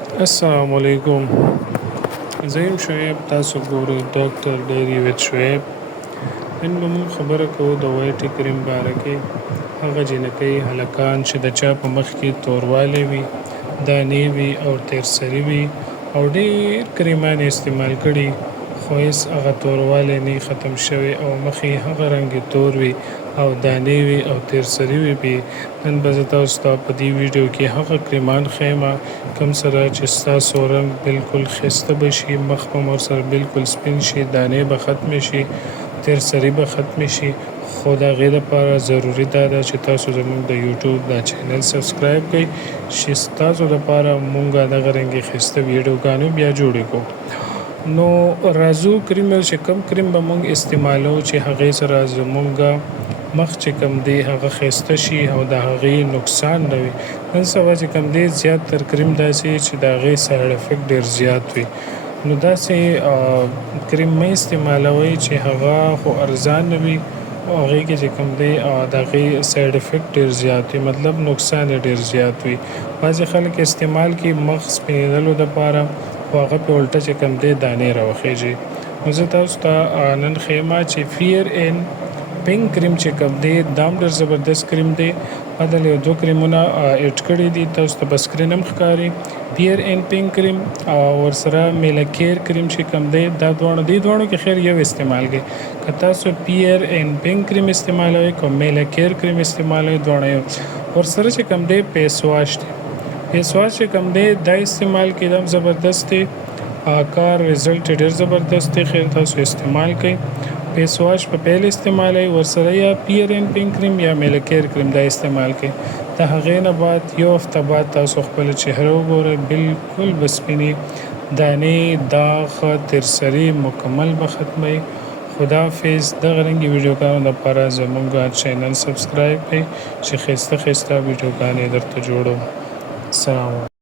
السلام علیکم. زه یم شعیب، تاسو ګورئ ډاکټر ډایري ویت شعیب. نن به موږ خبره کوو د وایټ کریم باره کې. هغه جنکۍ هلکان چې د چا په مخ کې توروالی وي، دانې وي او تیرسري وي او ډېر کریمان یې استعمال کړي خو هېڅ هغه توروالی نه ختم شوی او مخ یې هغه رنګ تور وي او دانې وي او تیرسري وي. نن به زه تاسو ته په دې ویډیو کې هغه کریمان ښیم کوم سره چې ستاسو رنګ بالکل ښایسته به شي، مخ به مو ورسره بالکل سپین شي، دانې به ختمې شي، تیرسري به ختمې شي. خو د هغې دپاره ضروري دا ده چې تاسو زموږ د یوټیوب دا چینل سبسکرایب کړئ چې ستاسو دپاره مونږ دغه رنګې ښایسته ویډیوګانې بیا جوړې کړو. نو راځو کریم چې کوم کریم به مونږ استعمالو چې هغې سره زمونږ مخ چې کوم دی هغه ښایسته شي او د هغې نقصان نه وي. نن سبا چې کوم دی زیات تر کریم داسې چې د هغې سایډ افیکټ ډېر زیات وي. نو داسې کریم مه استعمالوئ چې هغه خو ارزان نه وي او هغې کې چې کوم دی د هغې سایډ افیکټ ډېر زیات وي، مطلب نقصان یې ډېر زیات وي. بعضې خلک استعمال کوي مخ سپینېدلو دپاره خو هغه پې الټه چې کوم دی دانې راوخیږي. نو زه تاسو ته نن ښیمه چې فیر این پینک کریم چې کوم دی دا هم ډېر زبردست کریم دی. ما دلته یو 2 کریمونه ایډ کړي دي، تاسو ته په سکرین هم ښکاري. پیر این پینک کریم او ورسره میلاکیر کریم چې کوم دی دا دې دواړو کې خیر یو استعمال کړئ. که تاسو پیر این پینک کریم استعمالوئ که میلاکیر کریم استعمالوئ دواړه یو. ورسره چې کوم دی فیس واش دی، فیس واش چې کوم دی دا استعمال کړئ، دا هم زبردست دی، کار رزلټ ډېر زبردست دی. خیر تاسو استعمال کړئ. فیس واش په پیل استعمالوئ، ورسره یا پیر این پینک کریم یا میلاکیر کریم دا استعمال کړئ. د هغې نه بعد یو هفته بعد تاسو خپله چهره وګورئ، بالکل به سپینې دانې، داغ، تیرسري مکمل به ختموي. خداحافظ. دغه رنګې ویډیوګانو دپاره زموږ چینل سبسکرایب کړئ چې ښایسته ښایسته ویډیوګانې درته جوړوم. السلام علیکم.